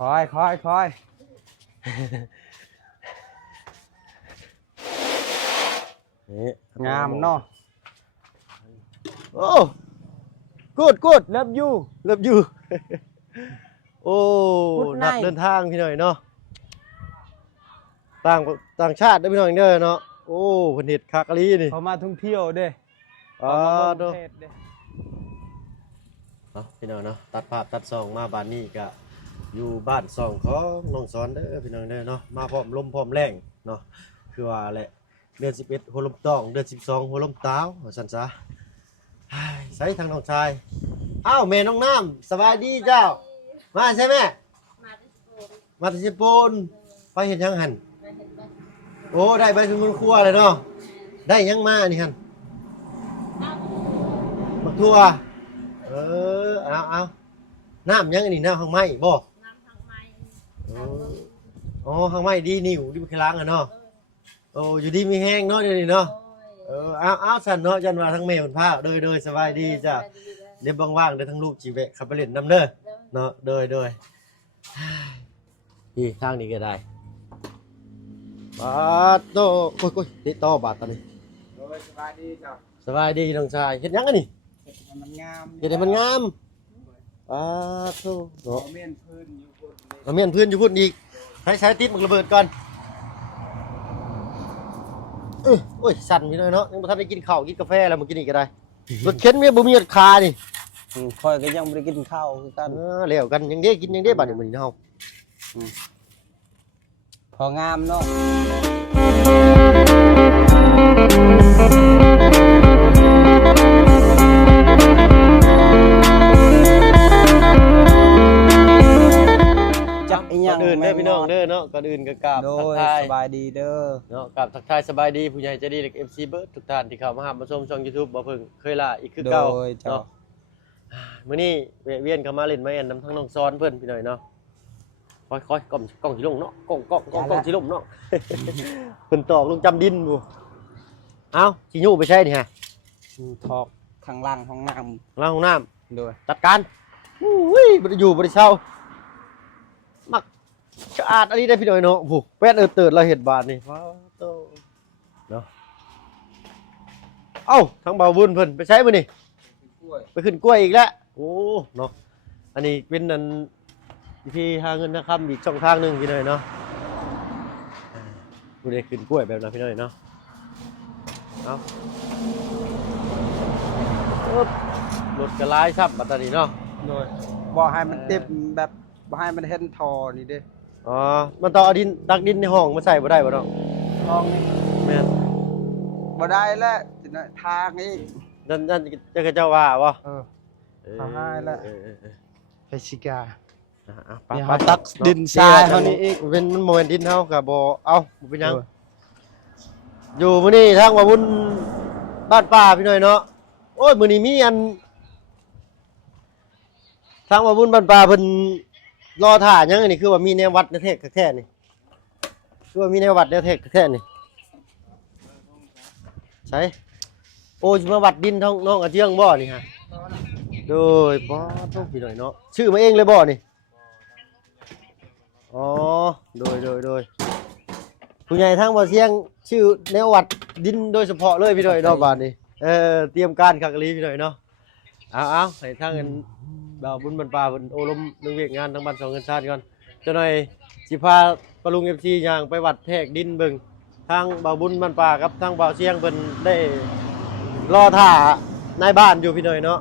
คอยนี่ งามเนาะ โอ้กูดเลิฟยูโอ้นักเดินทางพี่หน่อยเนาะต่างชาติได้พี่หน่อยเด้อเนาะโอ้เพิ่นเฮ็ดคักอะลีนี่เขามาท่องเที่ยวเด้ อ๋อ เนาะ พี่น้องเนาะตัดภาพตัดซองมาบ้านนี้ก็อยู่บ้านซองของน้องสอนเด้อพี่น้องเด้อเนาะมาพร้อมลมพร้อมแรงเนาะคือว่าแหละเดือน11หัวลมตองเดือน12หัวลมตาวว่าซั่นซะใส่ทางน้องชายอ้าวแม่น้องน้ำสบายดีเจ้ามาใช่ไหมมาที่สิปูนไปเห็นยังหันโอ้ได้ใบสมุนครัวเลยเนาะได้ยังมานี่หันบักทั่วเอาน้ำยังอันนี้น้ำข้างไม้บ่น้ำทางไม้ อ๋อข้างไม้ดีนิ่วดีมันล้างอ่ะเนาะโอ้อยู่ดีมีแห้งเนาะเดี๋ยวนี้เนาะเอาสั่นเนาะจันว่าทั้งแม่คนพาโดยสบายดีจ้ะเดี๋ยวว่างๆเดี๋ยวทั้งลูกจีเวะขับไปเล่นน้ำเด้อเนาะโดยนี่ทางนี้ก็ได้บาดโตโอ้ยติดต่อบาดตอนนี้โดยสบายดีเจ้า สบายดีน้องชายเฮ็ดยังอันนี้ มันงาม เฮ็ดให้มันงามบาดโตเนาะ เมียนพื้นอยู่บน เอาเมียนพื้นอยู่พุ่นอีกใช้ติดมันระเบิดก่อนโอ้ยสั่นอยู่เลยเนาะยังบ่ทันได้กินข้าวกินกาแฟแล้วเมื่อกี้นี่ก็ได้รถเข็นมีบ่มีรถคานี่ คอยก็ยังไม่ได้กินข้าวคือกัน แล้วกันยังได้กินยังได้บัดนี้มื้อนี้เฮา พองามเนาะจักอีหยัง ก่อนอื่นเด้อพี่น้องเด้อเนาะก่อนอื่นก็กราบ โด ทัก ย ทาย สบายดีเด้อ เนาะกราบทักทายสบายดีผู้ใหญ่ใจดีและ FC เบิร์ดทุกท่านที่เข้ามาหามาชมช่อง YouTube บ่เพิ่งเคยล่าอีกคือ โด เก่าย เจ้า เนาะมื้อนี้แวะเวียนเข้ามาเล่นมาแอนนำทั้งน้องซ้อนเพิ่นพี่หน่อยเนาะค่อยๆกล้องสิลงเนาะกล้องสิลงเนาะ เพิ่นตอกลงจำดินบ่เอ้าสิยู่ไปใช้นี่ฮะ ทอกทางล่างห้องน้ ล้างห้องน้ำ ำโดย จัดการอุ้ยบ่ได้อยู่บ่ได้เช่ามักสะอาดอันนี้ได้พี่หน่อยเนาะโอ้แป้นเติดเราเห็ดบาทนี่ว้าวโตเนาะเอ้าทางเบาบุญเพิ่นไปใช้มื้อนี่ไปขึ้นกล้วยอีกแล้วโอ้เนาะอันนี้เป็นอันที่หาเงินหาคำอีกช่องทางหนึงพี่หน่อยเนาะบ่ได้ขึ้นกล้วยแบบนั้นพี่หน่อยเนาะเอารถก็หลายซับบัดนี้เนาะ โดยบ่ให้มันเต็มแบบบ่ให้มันเห็นทอนี่เด้ อ๋อมันต้องเอาดินตักดินในห้องมาใส่บ่ได้บ่เนาะ ห้องนี้ แม่น บ่ได้แล้วสินะทางนี้ นั่นจะเจ้าว่าบ่ ทางง่ายแล้วไปสิกา ไป เดี๋ยวตักดินทรายเฮานี่อีก เป็นมันบ่แม่นดินเฮาก็บ่เอาบ่เป็นหยังอยู่มื้อนี้ทางว่าบุญบ้านป่าพี่น้อยเนาะโอ้ยมื้อนี้มีอันทางว่าบุญบ้านป่าเพิ่นรอท่าหยังอันนี้คือว่ามีแนววัดแท้ๆแท้ๆนี่คือว่ามีแนววัดแท้ๆแท้ๆนี่ใช่โอ้ยมาวัดดินท้องน้องอาเจียงบ่นี่ฮะโดยบ่ต้องพี่น้อยเนาะชื่อมาเองเลยบ่นี่อ๋อโดยผู้ใหญ่ทางบ่อเสียงชื่อแนววัดดินโดยเฉพาะเลยพี่น้อยเนาะบาดนี้เตรียมการคักอีหลีพี่น้อยเนาะเอาให้ทางกันบ่าวบุญบรรปาเพิ่นโอลมเรื่องเวียกงานทางบ้านสองเงินชาติก่อนจักหน่อยสิพาปะลุง FC ย่างไปวัดแทกดินเบิ่งทางบ่าวบุญบรรปากับทางบ่าวเสียงเพิ่นได้รอท่านายบ้านอยู่พี่น้อยเนาะ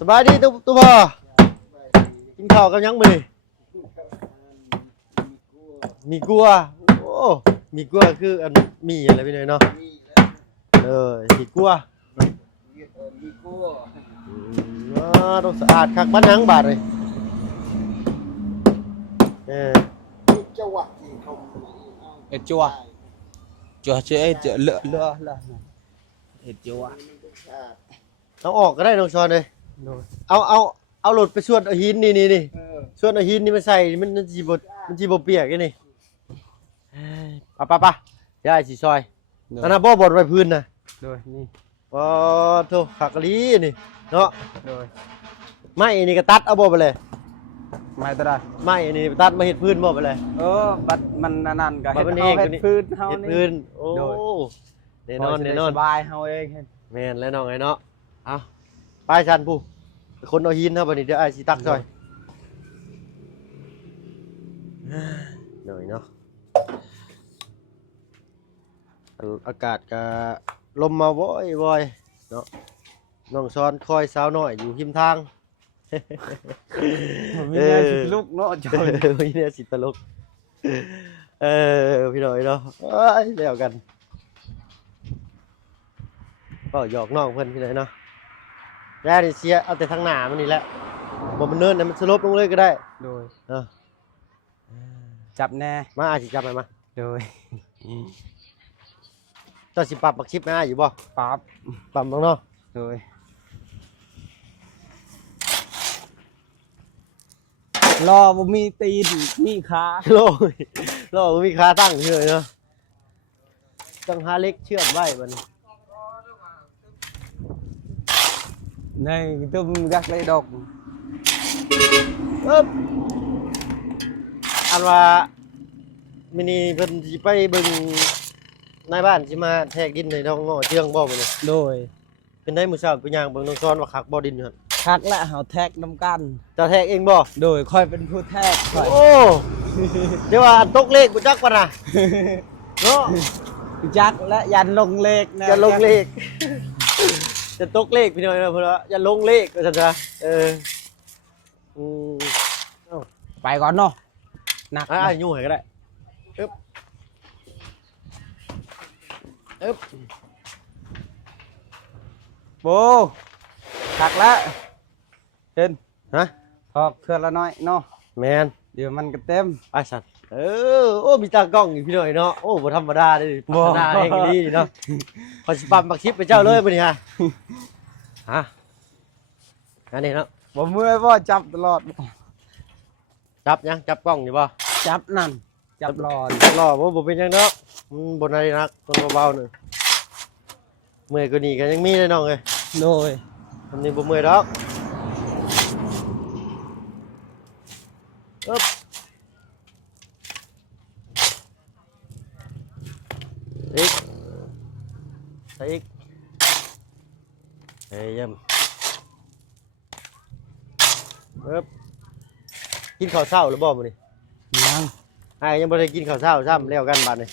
สบายดีตุ๊พ่อกินข้าวกับยังมื้อนี่มีกัวโอ้มีกัวคืออันมีอะไรพี่หน่อยเนาะมีกัวต้องสะอาดคักบ้านหยังบาดเลยจัวเจ๊เลอะจัว เอาออกก็ได้น้องชอนเลยเอารถไปชวนเอาหินนี่ชวนเอาหินนี่มาใส่มันจีบเปียกนี่ปะยายสิซอยอันนั้นบ่บดไว้พื้นนะ โดยนี่ บ่โธ่คักกะลีนี่เนาะ โดย ไม้นี่ก็ตัดเอาบ่ไปเลย ไม่ตัวใด ไม้นี่ตัดมาเฮ็ดพื้นบ่ไปเลย บัดมันนั่นก็ บั เฮ็ ด ด มัน เฮา เอง เฮ็ดพื้นเฮา เฮ็ด นี่ พื้นโอ้ โดย แน่นอน พสิ แน่ ได้ นอน สบายเฮาเองเฮ็ด แม่นแล้วน้องไอ้เนาะเอาไปชันผู้คนเอาหินครับบัดนี้เดี๋ยวอ้ายสิตักซอยหน่อยเนาะอากาศก็ลมมาบ่อยๆเนาะน้องซ้อนคอยสาวน้อยอยู่ริมทาง มีแนวสิลุกเนาะจอย มีเนี่ยสิตลกพี่หน่อยเนาะเอ้ยเดี๋ยวกันก็หยอกน้องเพิ่นพี่หน่อยเนาะแย่ดิเสียเอาแต่ทางหน้ามันนี่แหละบ่มันเนินนะมันสลบลงเลยก็ได้ โดย เออ จับแน่ มาอาสิจับไปมา โดย เจ้าสิปรับบักชิปนะอยู่บ่ ปั๊บ ปรับบ้างเนาะ โดยรอบ่มีตีนมีขา โลบ่มีขาตั้งเฉยเนาะต้องหาเหล็กเชื่อมไว้บัดนี้ ในตุ้มยักษ์เลยดอก ปึ๊บอันว่ามินี่เพิ่นสิไปเบิ่งนายบ้านสิมาแทกดินในท้องง้อเชื่องบ่มื้อนี้ โดย เป็นได้มื้อเช้าไปย่างเบิ่งน้องซ้อนว่าคักบ่ดินอยู่หั่น คักและเฮาแท็กนำกัน เจ้าแทกเองบ่ โดยค่อยเป็นผู้แท็กค่อย โอ้เดี๋ยวว่าอันตกเลขกูจักปะน่ะเนาะ จักและยันลงเลขนะ จะลงเลข จะตกเลขพี่น้อยนะเพิ่นว่าจะลงเลขว่าซั่นซะอืมเอ้า ไปก่อนเนาะหนัก ยู่ให้ก็ได้อึ๊บอึ๊บ โบคักแล้วเห็น ฮะ พอกเทื่อละน้อยเนาะ แมน เดี๋ยวมันก็เต็ม ไปสัตว์โอ้มีตากล้องอยู่พี่หน่อยเนาะโอ้บ่ธรรมดาเด้พัฒนาเองดีเนาะขอสิปั๊มบักชิปไปเจ้าเลยมื้อนี้ฮะฮะอันนี้เนาะ บ่เมื่อยบ่จับตลอด จับยังจับกล้องอยู่บ่ จับนั่นจับรอด รอบ่เป็นหยังเนาะมันบ่ได้นักต้องเบาๆหน่อยเมื่อยกว่านี้ก็ยังมีเลยน้องเอ้ย โดย อันนี้บ่เมื่อยดอกอึ๊บอีกใส่อีกเฮ้ยเยี่ยมอึ๊บกินข้าวเช้าหรือบ่มื้อนี้ ยัง ยังบ่ได้กินข้าวเช้าซ้ำแล้วกันบัดนี้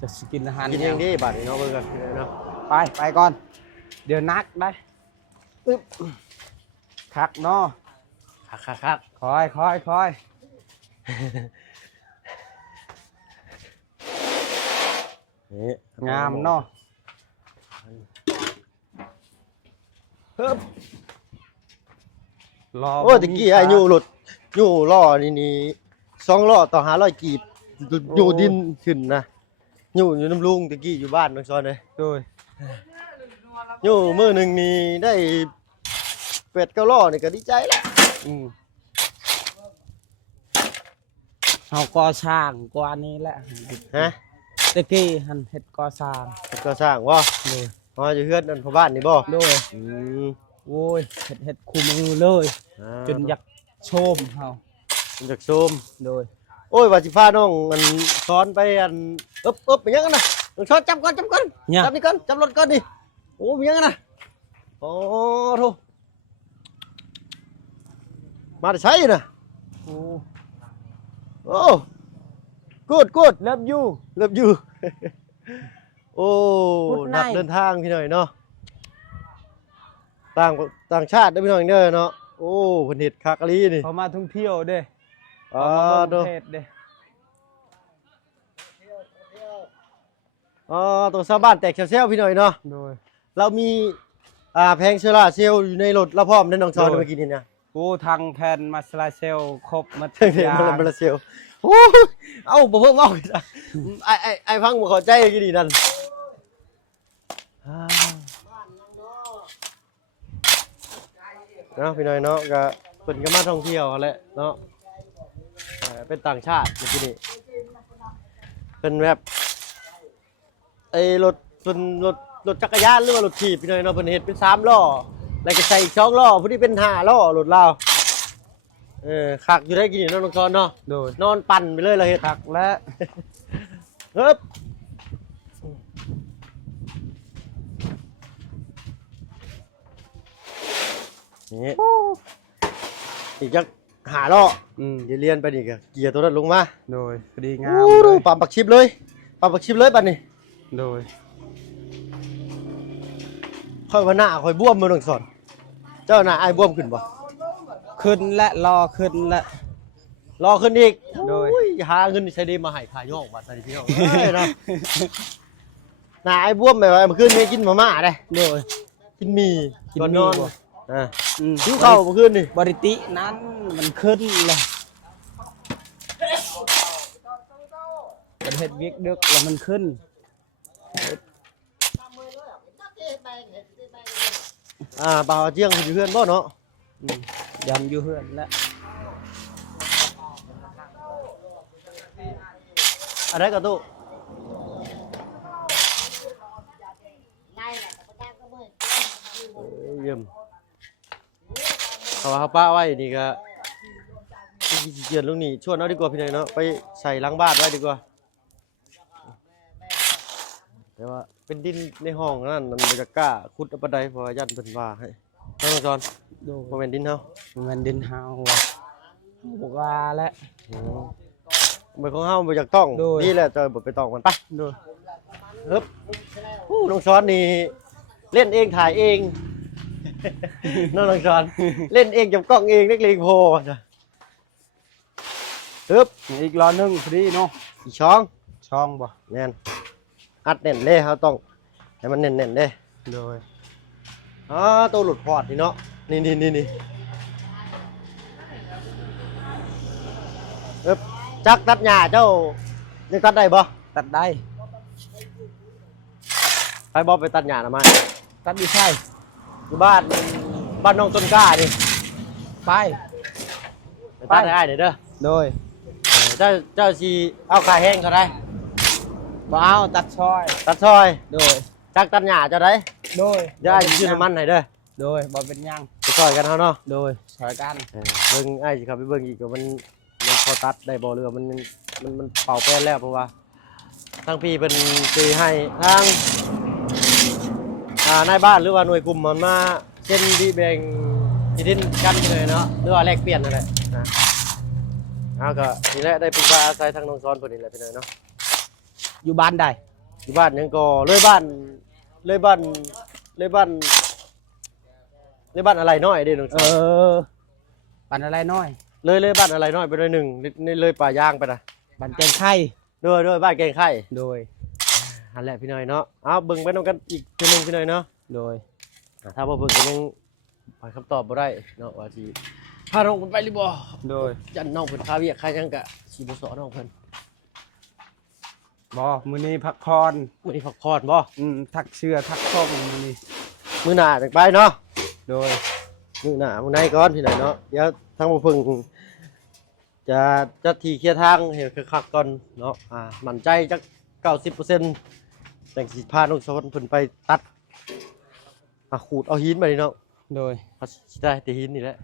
จะสกินอาหาร กินเองดิบัดนี้เนาะเบิ่งกันเนาะ ไปก่อน เดี๋ยวนักได้ปึ๊บคักเนาะ คัก คอย นี่ งามเนาะ เฮ้บ รอ โอ้ตะกี้อายุหลุดอยู่ล้อนี่2ล้อต่อ500กีบอยู่ดินขึ้นนะอยู่น้ำลุงตะกี้อยู่บ้านน้องซอนเลย โดย อยู่มื้อหนึงนี่ได้8-9ล้อนี่ก็ดีใจแล้ว เฮาก่อสร้างกว่านี้แหละ ฮะ ตะกี้หันเฮ็ดก่อสร้าง ก็สร้างบ่ โดย อ๋ออยู่เฮือนนั่นพ่อบ้านนี่บ่ โดย อืม โอ้ยเฮ็ดคู่มือเลย จนอยากโชมเฮา มันจากโซม โดย โอ้ยว่าสิพาน้องมันสอนไปอันอึบเป็นยังกันนะน้องช้อนจับก่อนจับนี่ก่อนจับรถก่อนดิโอ้เป็นยังกันนะโอ้โธ่มาได้ใช้น่ะ โอ้ โอ้กูด เลิฟยู เลิฟอยู่ โอ้ Good นัก night เดินทางพี่หน่อยเนาะต่างชาติได้อพี่หน่อยเด้อเนาะโอ้เพิ่นเฮ็ดคักอะลีนี่ เขามาท่องเที่ยวเด้ อ๋อ เขามา โด เบิ่งประเทศเด้ อ๋อตัวชาวบ้านแตกเซลพี่หน่อยเนาะ โดย เรามีแผงโซล่าร์เซลล์อยู่ในรถเราพร้อมได้น้องชอน โดย เมื่อกี้นี่นะ กูทางแผ่นมาสลาเซลครบมา เห็นมันเป็นเซลล์โอ้ยเอ้าบ่เพิ่มเอาอีกจ้ะไอ้พังบ่เข้าใจกี่ดีนั่นเนาะพี่น้อยเนาะก็เพิ่นก็มาท่องเที่ยวแหละเนาะเป็นต่างชาติเมื่อกี้นี่เป็นแบบไอ้รถ รถจักรยานหรือว่ารถถีบพี่น้อยเนาะเพิ่นเฮ็ดเป็น3ล้อแล้วก็ใส่อีก2ล้อผู้ที่เป็น5ล้อรถลาวคักอยู่ได้กินอยู่เนาะน้องซอนเนาะ โดย นอนปั่นไปเลยเราเฮ็ด คักและ เฮ้บนี่อีกจัก5ล้อ เดี๋ยวเลียนไปนี่ก็เกียร์ตัวนั้นลงมา โดยพอดีงาม โอ้ เล ดู ย ปั๊มปักชิปเลยปั๊มปักชิปเลยบัดนี้ โดย ค่อยว่าหน้าค่อยบวมมือหนึ่งสอนเจ้าหน้าไอ้ายบวมขึ้นบ่ ขึ้นและรอขึ้นและ รอขึ้นอีก โดย อุ้หาเงินใช้ดีมาให้ขายย่องบัดนี้พี่น้องเอ้ยเนาะหน้าไอ้ายบวมแบบว่าเมื่อคืนนี้กินมาม่าได้ โดย กินหมี่ กิน ก่อน หมี่ นอน บ่ หิวข้าวเมื่อคืนนี่ บริตินั้นมันขึ้นเลยมันเฮ็ดวิกดึกแล้วมันขึ้น บ่าวเจียงอยู่เพื่อนบ่เนาะ ยันอยู่เฮือนแล้ว อะไรก็ตู้เยี่ยมเขาว่าเขาป้าไว้นี่ก็เกียนลุงนี่ชวนเอาดีกว่าพี่น้อยเนาะไปใส่หลังบ้านไว้ดีกว่าแต่ว่าเป็นดินในห้องนั่นมันบ่จะกล้าขุดเอาปานใดเพราะว่ายันเพิ่นว่าให้น้องจอน โดย บ่แม่นดินเฮา มันดินเฮาว่ะบอกว่าแล้ว เหมือนของเฮาบ่อยากต้อง โดย นี่แหละจะบ่ไปต้องมันไป โดย ฮึบน้องช้อนนี่เล่นเองถ่ายเอง น้องช้อนเล่นเองจับกล้องเองนักเลงโพจ้ะฮึบ อีกรอนึงพอดีเนาะ อีช่อง ช่องบ่ แน่นอัดแน่นเลยเฮาต้องให้มันแน่นๆเด้ โดย ตัวหลุดพอดนี่เนาะนี่ฮึบจักตัดหญ้าเจ้ายังตัดได้บ่ ตัดได้ ไปบ่ไปตัดหญ้าน่ะมา ตัดดีใช่ อยู่บ้านน้องต้นกล้านี่ ไป ไปตัดให้อ้ายหน่อยเด้อ โดย เจ้าสิเอาขาแห้งเท่าไร บ่เอาตัดซอย ตัดซอย โดย จักตัดหญ้าเจ้าได้ โดย เดี๋ยวอ้ายสิซื้อน้ำมันให้เด้อ โดยบ่เป็นหยัง ไปซอยกันเฮาเนาะ โดยสอยกัน เบิ่งอ้ายสิครับไปเบิ่งอีกว่ามันพอตัดได้บ่หรือว่ามันเป่าแป้นแล้วเพราะว่าทางพี่เพิ่นสิให้ทางนายบ้านหรือว่าหน่วยกลุ่มมันมาเช่นที่แบ่งที่ดินกันเลยเนาะหรือว่าแลกเปลี่ยนนั่นแหละนะเอาก็นี่แหละได้ปรึกษาอาศัยทางน้องซ้อนเพิ่นนี่แหละพี่น้อยเนาะ อยู่บ้านใด อยู่บ้านยังก็เลยบ้านอะไรน้อยเด้น้อง เออบ้านอะไรน้อย เลยบ้านอะไรน้อยไปหน่อยหนึ่งนี่เลยป่ายางไปนะ บ้านแกงไข่ ด้วยบ้านแกงไข่ โดย อันแหละพี่น้อยเนาะเอาเบิ่งไปน้องกันอีกทีหนึงพี่น้อยเนาะ โดย ถ้าบ่เบิ่งก็ยังให้คำตอบบ่ได้เนาะว่าสิพาน้องเพิ่นไปหรือบ่ โดย จันน้องเพิ่นพาเวียกใครยังกะสิบ่สอนน้องเพิ่น บ่มื้อนี้พักผ่อน มื้อนี้พักผ่อนบ่ ทักเสื้อทักส้มมื้อนี้ มื้อหน้าจังไปเนาะ โดย มื้อหน้ามื้อไหนก่อนพี่น้อยเนาะเดี๋ยวทางบ่เพิ่งจะจัดที่เคลียร์ทางให้คักๆก่อนเนาะมั่นใจจัก 90%จังสิพาน้องสอนเพิ่นไปตัดขูดเอาหินมาดิเนาะ โดย เขาสิได้แต่หินนี่แหละ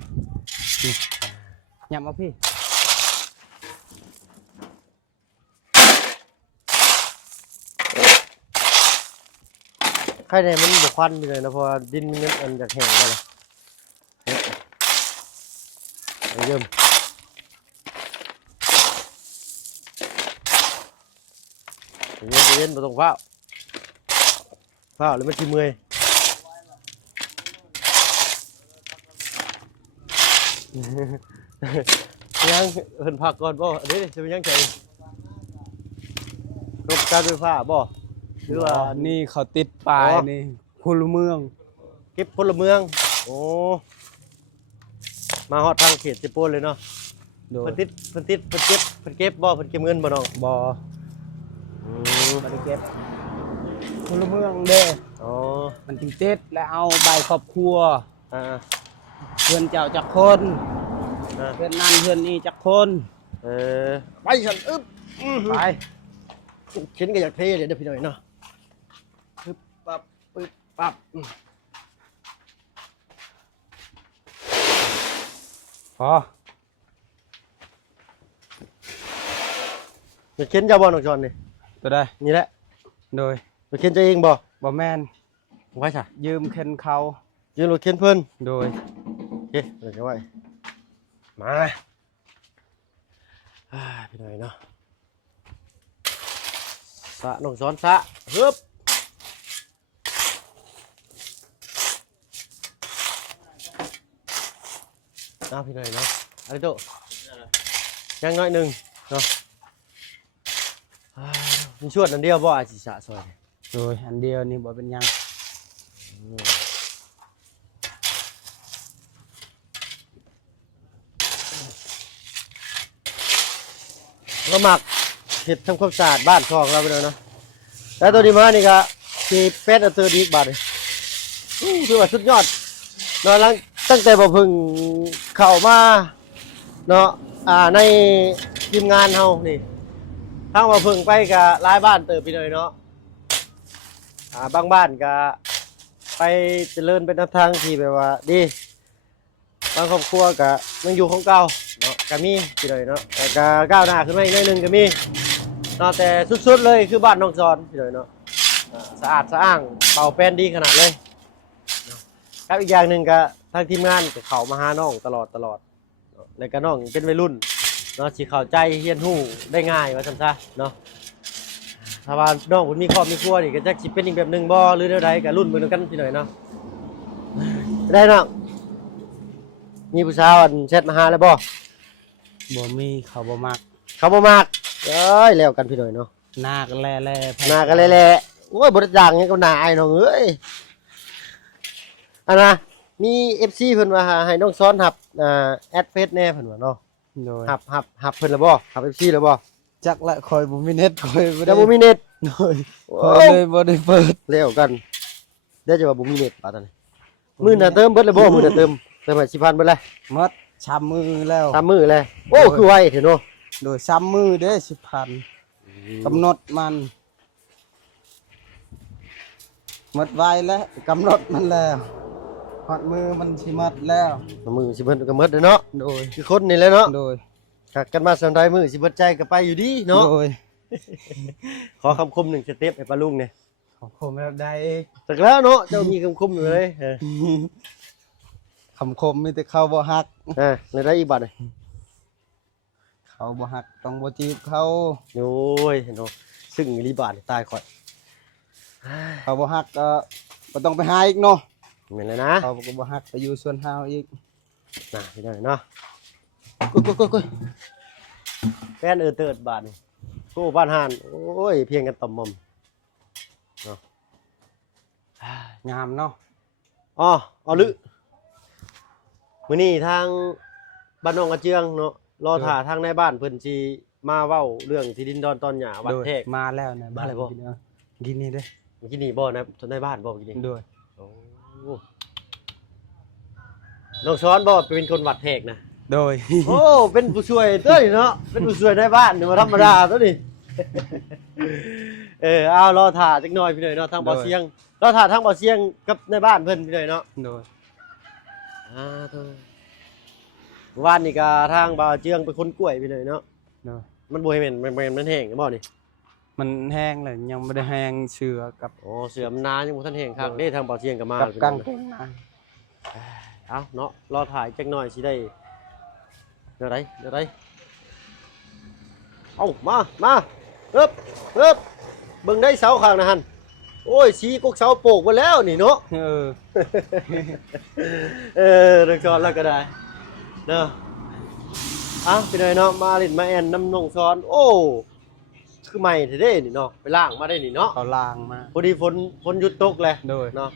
ยำมาพี่ ใครเนี่ยมันบกควันไปเลยนะเพราะว่าดินมันอันจากแห้งแล้วล่ะเยิ่มเย็นบ่ต้องฟ้าวแล้วมันสิเมื่อยยังเพิ่นพักก่อนบ่เดี๋ยวจะไปยังใจรบการไฟฟ้าบ่หรือว่า นี่เขาติดป้ายนี่พลเมือง เก็บพลเมือง โอ้ มาฮอดทางเขตเจโปนเลยเนาะ โดย เพิ่นเก็บบ่เพิ่นเก็บเงินบ่น้อง บ่บ่ได้เก็บพลเมืองเด้ อ๋อ มันถึงติดแล้วเอาใบครอบครัว อ่า เพื่อนเจ้าจักคน อ่า เพื่อนนั่นเพื่อนนี่จักคน ไปฉันอึ๊บ ไป เข็นก็อยากเทเลยเด้อพี่น้อยเนาะปึ๊บปั๊บปึ๊ ปั๊บพอ จะเข็นจะบ่น้องจอนนี่ ตัวได้ นี่แหละ โดย จะเข็นจะเองบ่ บ่แม่น ไว้ซะ ยืมเข็นเขา ยืนรถเข็นเพิ่น โดย โอเคเดี๋ยวจะไว้มาพี่หน่อยเนาะสะน้องสอนสะฮึบเอาพี่หน่อยเนาะอะไรโตยังน้อยหนึ่งเนาะมีชวดอันเดียวบ่อาจิสะซอย โดยอันเดียวนี่บ่เป็นหยัง ก็หมักเห็ดทำความสะอาดบ้านช่องเราไปเลยเนาะแล้วตัวนี้มานี่ก็ที่เป็ดเอาตัวดีอีกบาทเลยคือว่าสุดยอดเนาะตั้งแต่บ่เพึ่งเข้ามาเนาะในทีมงานเฮานี่ทางบ่เพึ่งไปก็หลายบ้านเติบไปเลยเนาะบางบ้านก็ไปเจริญเป็นทางที่แบบว่าดีบางครอบครัวก็ยังอยู่ของเก่าเนาะก็มีไปเลยเนาะแต่ก็ก้าวหน้าขึ้นมาอีกหน่อยหนึงก็มีเนาะแต่สุดๆเลยคือบ้านน้องจอนไปเลยเนาะสะอาดสะอ้างเป่าแป้นดีขนาดเลยครับอีกอย่างหนึ่งก็ทางทีมงานก็เข้ามาหาน้องตลอดเนาะแล้วก็น้องเป็นวัยรุ่นเนาะสิเข้าใจเรียนรู้ได้ง่ายว่าซั่นซะเนาะถ้าว่าน้องคุณมีครอบมีครัวนี่ก็จักสิเป็นอีกแบบหนึงบ่หรือแนวใดก็รุ่นเบิ่งกันพี่หน่อยเนาะได้เนาะมีผู้สาวอันแชทมาหาแล้วบ่ บ่มีเขาบ่มัก เขาบ่มากเอ้ยแล้วกันพี่หน่อยเนาะ นาก็แล่ หน้ากันแหละโอ้ยบ่ได้อย่างหยังกับหน้าไอ้น้องเอ้ยอันน่ะมี FC เพิ่นว่าให้น้องซ้อนหับแอดเฟซแน่เพิ่นว่าเนาะ โดย หับเพิ่นแล้วบ่หับ FC แล้วบ่ จักละคอยบ่มีเน็ตคอยบ่ แต่ ได้ บ่มีเน็ต โดยคอยเลยบ่ได้เปิด แล้วกันเดี๋ยวจะว่าบ่มีเน็ตป่าตอนนี้มื้อน่ะเติมเบิดแล้วบ่มื้อน่ะเติมให้10,000เบิดเลย หมดช้ำมือแล้ว ตามมื้อเลยโอ้คือไวเถอะเนาะ โดยช้ำมือเด้10,000กำหนดมันหมดไวแล้วกำหนดมันแล้วฮอดมือมันสิหมดแล้ว มื้อสิเบิดก็หมดเด้อเนาะ โดย คือคนนี่แหละเนาะ โดย หักกันมาสำใดมื้อสิเบิดใจก็ไปอยู่ดีเนาะ โดย ขอคำคม1สเต็ปให้ป้าลุงเนี่ย ของผมแบบใดเอง จากแล้วเนาะเจ้ามีคำคมอยู่เลยคำคมมีแต่เขาบ่ฮัก เลยได้อีกบาทเลย เขาบ่ฮักต้องบ่จีบเขา โอ้ยเนาะซึ่งรีบาทตายข่อย เขาบ่ฮักก็บ่ต้องไปหาอีกเนาะ เหมือนเลยนะ เขาก็บ่ฮักไปอยู่ส่วนเฮาอีก น่ะพี่น้อยเนาะ กุย แฟนเติร์ดบาทนี่โอ้บ้านห่านโอ้ยเพียงกันต่อมมเนาะ งามเนาะ อ๋อเอาลึมื้อนี้ทางบ้านน้องกระเจืองเนาะรอถ่าทางในบ้านเพิ่นสิมาเว้าเรื่องที่ดินดอนตอนหญ้าวัดเทก มาแล้วนะ มาเลยบ่ กินนี่เด้ เมื่อกี้นี่บ่นะในบ้านบ่เมื่อกี้นี่ โดย โอ้น้องช้อนบ่เป็นคนวัดเทกนะ โดย โอ้ เป็นผู้ช่วยเต้ยเนาะ เป็นผู้ช่วยในบ้านเนี่ยมาธรรมดาตัวนี้ เอารอถ่าจักหน่อยพี่หน่อยเนาะทางบ่อเสียงรอถ่าทางบ่อเสียงกับในบ้านเพิ่นพี่หน่อยเนาะ โดย เด้อว่านนี่ก็ทางบ่าวเจืองเป็นคนกล้วยพี่หน่อยเนาะ โดย มันบ่ให้มันแห้งบ่นี่ มันแห้งเลยยังไม่ได้แห้งเชือกับ โอ้เสือมันนานยังบ่ทันแห้งคักเด้ทางบ่อเสียงก็มา กับ พี่ กั น้ ง อย เก่งนะ เอาเนาะรอถ่ายจักหน่อยสิได้เดี๋ยวไรเอามาเอิบเบิ่งได้เสาข้างนะฮันโอ้ยชี้กกเสาโปกมาแล้วนี่เนาะ เรื่องซ้อนแล้วก็ได้เนาะพี่หน่อยเนาะมาเล่นมาแอนน้ำนองซ้อนโอ้คือใหม่เท่ๆนี่เนาะไปล้างมาได้นี่เนาะ เขาล่างมา พอดีฝนหยุดตกเลย โดย เนาะ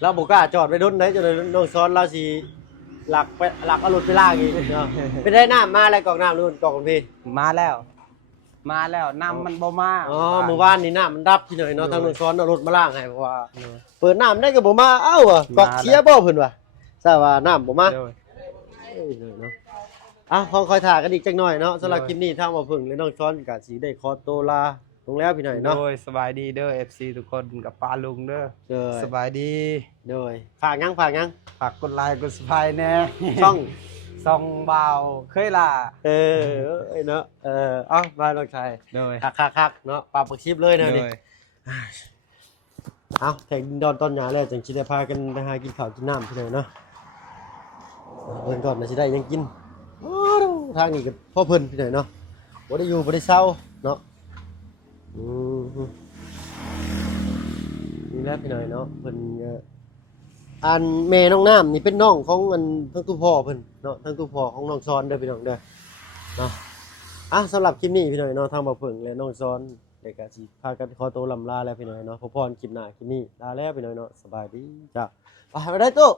เราบอกกล้าจอดไปด้นไหนจนน้องซ้อนเราสิหลักเอารถไปล้างอีกเนาะไปได้น้ำมาอะไรกอกน้ำนู่นกอกของพี่ มาแล้วน้ำมันบ่มา อ๋อเมื่อวานนี่น้ำมันดับที่หน่อยเนาะทางน้องซ้อนเอารถมาล้างให้เพราะว่า โดย เปิดน้ำได้ก็บ่มาเอ้าว่ะกอกเสียบ่เพิ่นว่ะทราบว่าน้ำบ่มา โดย เนาะคอยถ่ากันอีกจักหน่อยเนาะสำหรับคลิปนี้ทางบ่เพิ่งและน้องซ้อนก็สิได้ขอตัวลา ลงแล้วพี่น้อยเนาะ โดยสบายดีเด้อ FC ทุกคนกับป้าลุงเด้อ โดย สบายดี โดยฝากยัง ฝากกดไลค์กด Subscribe แน่ ช่อง ส่องเบาเคยล่ะ เนาะเอ้ามาน้องชาย โดย คักๆเนาะปรับคลิปเลยนะ โด นี่ ย เอาแข่งดินดอนตอนหยาแล้วจังสิได้พากันไปหากินข้าวกินน้ำพี่น้อยเนาะเพิ่นก่อนน่ะสิได้หยังกินโอ้ดูทางนี้ก็พ่อเพิ่นพี่น้อยเนาะบ่ได้อยู่บ่ได้เศร้าเนาะอืมนี่แหละพี่น้อยเนาะเพิ่นอันแม่น้องน้ำนี่เป็นน้องของอันทั้งตู้พ่อเพิ่นเนาะทั้งตู้พ่อของน้องซ้อนเด้อพี่น้องเด้อเนาะสำหรับคลิปนี้พี่น้อยเนาะทางบ่เพิ่งและน้องซ้อนเดี๋ยวก็สิพากันขอตัวลำลาแล้วพี่น้อยเนาะพบพรคลิปหน้าคลิปนี้ลาแล้วพี่น้อยเนาะสบายดีจ้ะไปได้ตู้